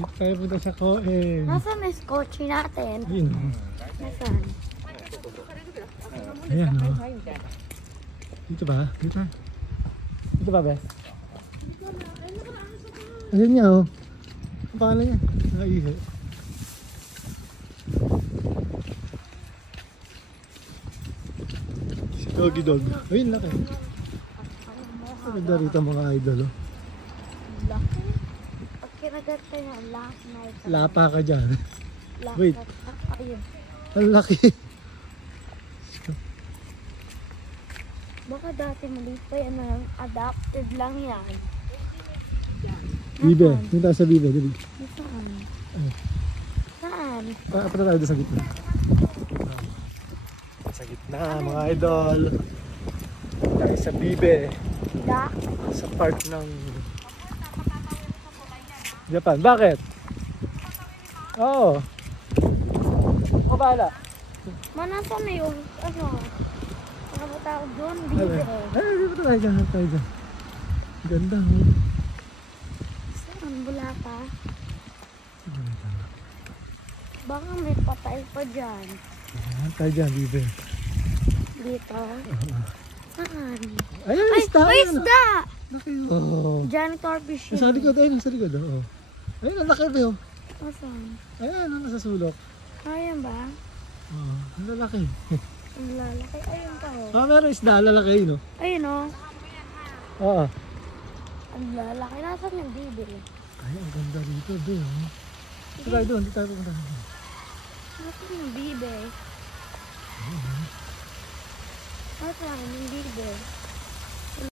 Dito tayo punta sa Coen. Nasaan na scotchy natin? Ayun o. Nasaan? Ayan o. Dito ba? Dito. Dito ba, Bes? Ayun niya o. Ang pangalan niya. Naihe. Si Doggy Dog. Ayun, laki. Maganda rito mga idol o. Laki. Pag kinagat ka niya, last night. Lapa ka dyan. Wait. Ayun. Ang laki. Baka dati maliit pa yan. Adapted lang yan. Bibe. Yung tayo sa Bibe. Dali. Saan? Ay. Saan? Punta tayo doon sa gitna. Sa gitna mga idol. Tayo sa Bibe. Dak? Sa park ng Japan. Bakit? Oo. Ako bahala. Nasaan na yung ano? Ano ba tawag doon? Ay, Bibe. dito tayo dyan. Tayo dyan. Ganda. Oh. Saan? Bulata? Baka may patay pa dyan. Tayo dyan, Bibe. Dito? Saan? Ayun, Ay! isda. Ay! Isda! Laki. Oh. Janitor fish Nasa yun. likod. Ayun, nasa likod. Oh. Ayun, ang laki ba yun? Saan? Ayun, ang nasa sulok. Ayan ba? Oh, ang lalaki. Ang lalaki. Ayun ka ho. Meron isda, lalaki yun, no? Ayun o. Oo. Ang lalaki. Nasaan yung bibili? Ay, ang ganda rito, doon. Dito tayo doon, dito tayo pupunta. Nasaan yung bibe? Nasaan yung bibe?